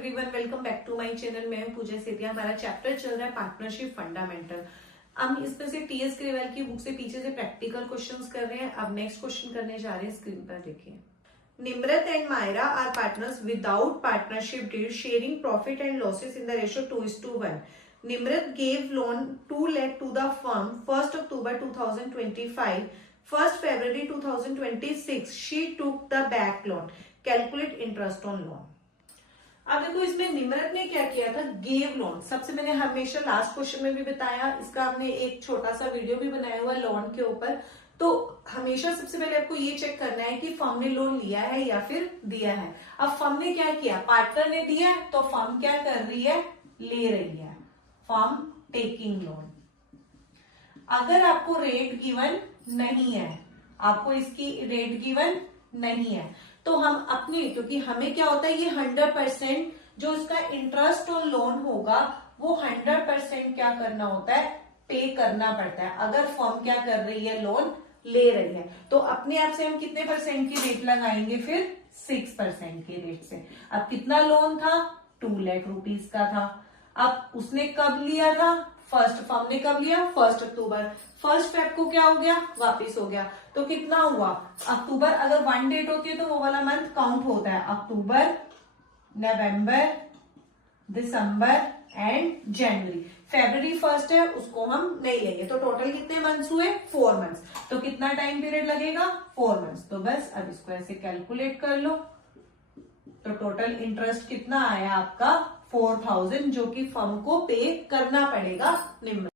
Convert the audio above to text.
Everyone, welcome back to my channel. मैं हूं पूजा सेतिया। हमारा चैप्टर चल रहा है पार्टनरशिप फंडामेंटल। हम इसमें से टीएस ग्रेवाल की बुक से पीछे से प्रैक्टिकल क्वेश्चंस कर रहे हैं। अब नेक्स्ट क्वेश्चन करने जा रहे हैं, स्क्रीन पर देखिए। Nimrat and Myra are partners without partnership deed, sharing profit and losses in the ratio 2:1. Nimrat gave loan 2 lakh to the firm 1st October 2025. 1st February 2026 she took the back loan. Calculate interest on loan. अब देखो इसमें निम्रत ने क्या किया था, gave loan. सबसे मैंने हमेशा लास्ट क्वेश्चन में भी बताया, इसका हमने एक छोटा सा वीडियो भी बनाया हुआ लोन के ऊपर। तो हमेशा सबसे पहले आपको ये चेक करना है कि फर्म ने लोन लिया है या फिर दिया है। अब फर्म ने क्या किया, पार्टनर ने दिया तो फर्म क्या कर रही है, ले रही है, फर्म टेकिंग लोन। अगर आपको रेट गिवन नहीं है, आपको इसकी रेट गिवन नहीं है, तो हम अपनी, क्योंकि हमें क्या होता है, ये 100% जो इसका इंटरेस्ट ऑन लोन होगा वो 100% क्या करना होता है, पे करना पड़ता है। अगर फर्म क्या कर रही है, लोन ले रही है, तो अपने आप से हम कितने परसेंट की रेट लगाएंगे, फिर 6% के रेट से। अब कितना लोन था, 2 लाख रुपीज का था। अब उसने कब लिया था, फर्म ने कब लिया, 1 अक्टूबर। 1 फेब को क्या हो गया, वापिस हो गया। तो कितना हुआ, अक्टूबर, अगर 1 डेट होती है तो वो वाला मंथ काउंट होता है, अक्टूबर, नवंबर, दिसंबर एंड जनवरी। फरवरी 1 है, उसको हम नहीं लेंगे। तो टोटल कितने मंथ्स हुए, 4 मंथ्स। तो कितना टाइम पीरियड लगेगा, 4 मंथ्स। तो बस अब इसको ऐसे कैलकुलेट कर लो। तो टोटल इंटरेस्ट कितना आया आपका, 4000, जो कि फर्म को पे करना पड़ेगा निम्रत